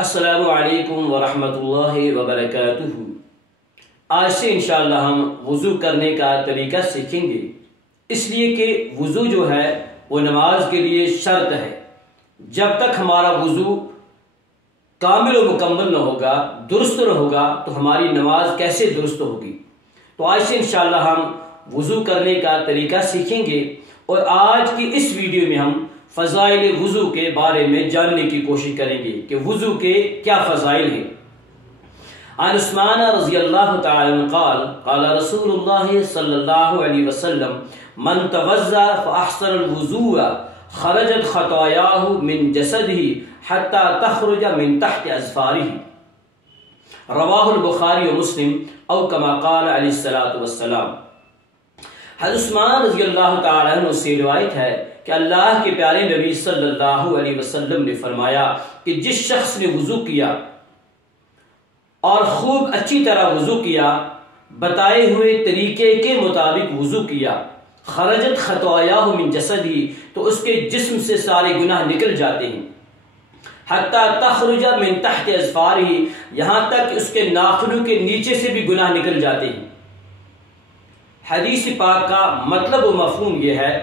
السلام علیکم ورحمۃ اللہ وبرکاتہ۔ آج سے انشاءاللہ ہم وضو کرنے کا طریقہ سیکھیں گے، اس لیے کہ وضو جو ہے وہ نماز کے لیے شرط ہے۔ جب تک ہمارا وضو کامل و مکمل نہ ہوگا، درست نہ ہوگا، تو ہماری نماز کیسے درست ہوگی؟ تو آج سے انشاءاللہ ہم وضو کرنے کا طریقہ سیکھیں گے، اور آج کی اس ویڈیو میں ہم فضائل وضو کے بارے میں جاننے کی کوشش کریں گے کہ وضو کے کیا فضائل ہیں۔ عن عثمان رضی اللہ تعالی عنہ قال قال رسول اللہ صلی اللہ علیہ وسلم من توضأ فاحسن الوضوء خرجت خطاياه من جسده حتى تخرج من تحت اظفاره، رواہ البخاری و مسلم او کما قال علیہ الصلوۃ والسلام۔ حضرت عثمان رضی اللہ تعالی عنہ سے روایت ہے کہ اللہ کے پیارے نبی صلی اللہ علیہ وسلم نے فرمایا کہ جس شخص نے وضو کیا اور خوب اچھی طرح وضو کیا، بتائے ہوئے طریقے کے مطابق وضو کیا، خرجت خطاياه من جسدی، تو اس کے جسم سے سارے گناہ نکل جاتے ہیں، حتی تخرج من تحت اظفارہ، یہاں تک اس کے ناخنوں کے نیچے سے بھی گناہ نکل جاتے ہیں۔ حدیث پاک کا مطلب و مفہوم یہ ہے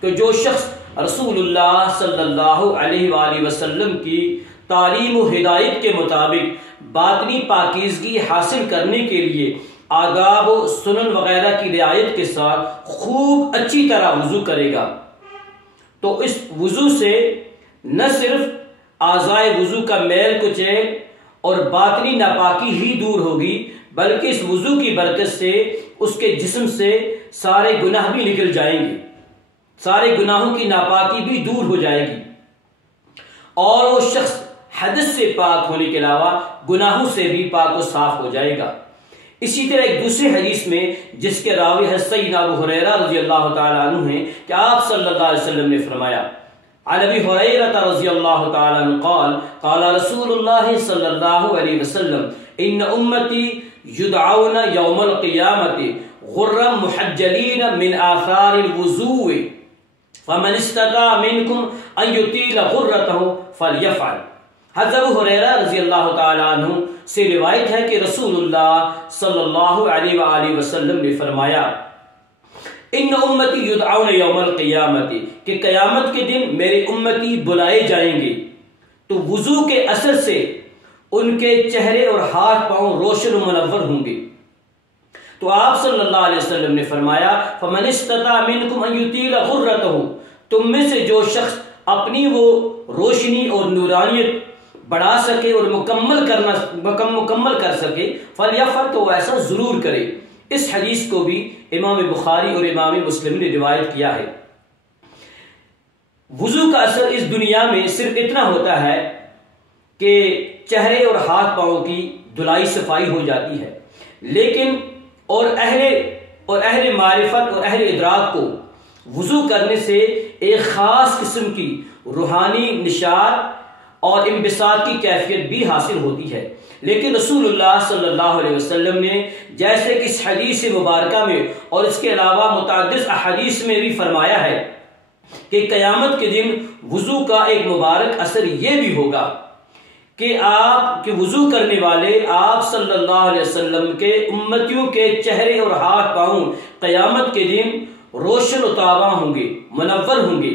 کہ جو شخص رسول اللہ صلی اللہ علیہ وآلہ وسلم کی تعلیم و ہدایت کے مطابق باطنی پاکیزگی حاصل کرنے کے لیے آداب و سنن وغیرہ کی رعایت کے ساتھ خوب اچھی طرح وضو کرے گا، تو اس وضو سے نہ صرف اعضائے وضو کا میل کچیل اور باطنی ناپاکی ہی دور ہوگی، بلکہ اس وضو کی برکت سے اس کے جسم سے سارے گناہ بھی نکل جائیں گے، سارے گناہوں کی ناپاکی بھی دور ہو جائے گی، اور وہ شخص حدث سے پاک ہونے کے علاوہ گناہوں سے بھی پاک و صاف ہو جائے گا۔ اسی طرح ایک دوسری حدیث میں جس کے راوی ہے سیدنا ابو ہریرہ رضی اللہ تعالی عنہ ہیں کہ آپ صلی اللہ علیہ وسلم نے فرمایا، عن ابی ہریرہ رضی اللہ تعالی عنہ قال قال رسول اللہ صلی اللہ علیہ وسلم ان امتی یدعون یوم القیامت غرا محجلین من آثار الوضوء فمن استطاع منکم ان یطیل غرته فلیفعل۔ حضرت ابو ہریرہ رضی اللہ تعالی عنہ سے روایت ہے کہ رسول اللہ صلی اللہ علیہ وآلہ وسلم نے فرمایا، ان امتی یدعون یوم القیامت، کہ قیامت کے دن میرے امتی بلائے جائیں گے، تو وضو کے اثر سے ان کے چہرے اور ہاتھ پاؤں روشن و منور ہوں گے۔ تو آپ صلی اللہ علیہ وسلم نے فرمایا، فمن استطاع منکم ان یطیل غرته، تم میں سے جو شخص اپنی وہ روشنی اور نورانیت بڑھا سکے اور مکمل کر سکے، فلیفعل، تو ایسا ضرور کرے۔ اس حدیث کو بھی امام بخاری اور امام مسلم نے روایت کیا ہے۔ وضو کا اثر اس دنیا میں صرف اتنا ہوتا ہے کہ چہرے اور ہاتھ پاؤں کی دھلائی صفائی ہو جاتی ہے، لیکن اہل معرفت اور اہل ادراک کو وضو کرنے سے ایک خاص قسم کی روحانی نشاط اور انبساط کی کیفیت بھی حاصل ہوتی ہے۔ لیکن رسول اللہ صلی اللہ علیہ وسلم نے جیسے کہ اس حدیث مبارکہ میں اور اس کے علاوہ متعدد احادیث میں بھی فرمایا ہے کہ قیامت کے دن وضو کا ایک مبارک اثر یہ بھی ہوگا کہ وضو کرنے والے آپ صلی اللہ علیہ وسلم کے امتیوں کے چہرے اور ہاتھ پاؤں قیامت کے دن روشن و تاباں ہوں گے، منور ہوں گے،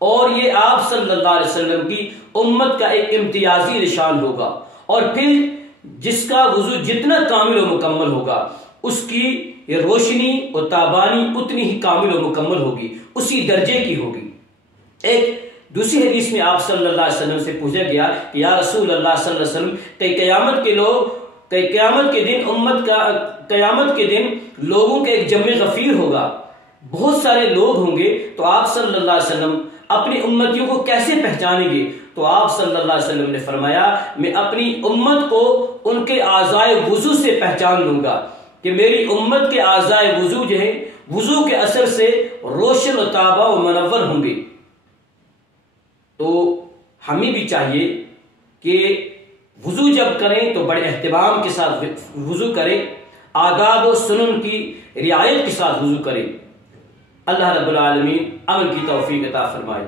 اور یہ آپ صلی اللہ علیہ وسلم کی امت کا ایک امتیازی نشان ہوگا۔ اور پھر جس کا وضو جتنا کامل و مکمل ہوگا، اس کی یہ روشنی اور تابانی اتنی ہی کامل و مکمل ہوگی، اسی درجے کی ہوگی۔ ایک دوسری حدیث میں آپ صلی اللہ علیہ وسلم سے پوچھا گیا کہ یا رسول اللہ صلی اللہ علیہ وسلم، قیامت کے دن لوگوں کے ایک جمع غفیر ہوگا، بہت سارے لوگ ہوں گے، تو آپ صلی اللہ علیہ وسلم اپنی امتیوں کو کیسے پہچانیں گے؟ تو آپ صلی اللہ علیہ وسلم نے فرمایا، میں اپنی امت کو ان کے اعضائے وضو سے پہچان لوں گا، کہ میری امت کے اعضائے وضو جو ہیں وضو کے اثر سے روشن و تابہ و منور ہوں گے۔ تو ہمیں بھی چاہیے کہ وضو جب کریں تو بڑے اہتمام کے ساتھ وضو کریں، آداب و سنن کی رعایت کے ساتھ وضو کریں۔ اللہ رب العالمین عمل کی توفیق عطا فرمائے۔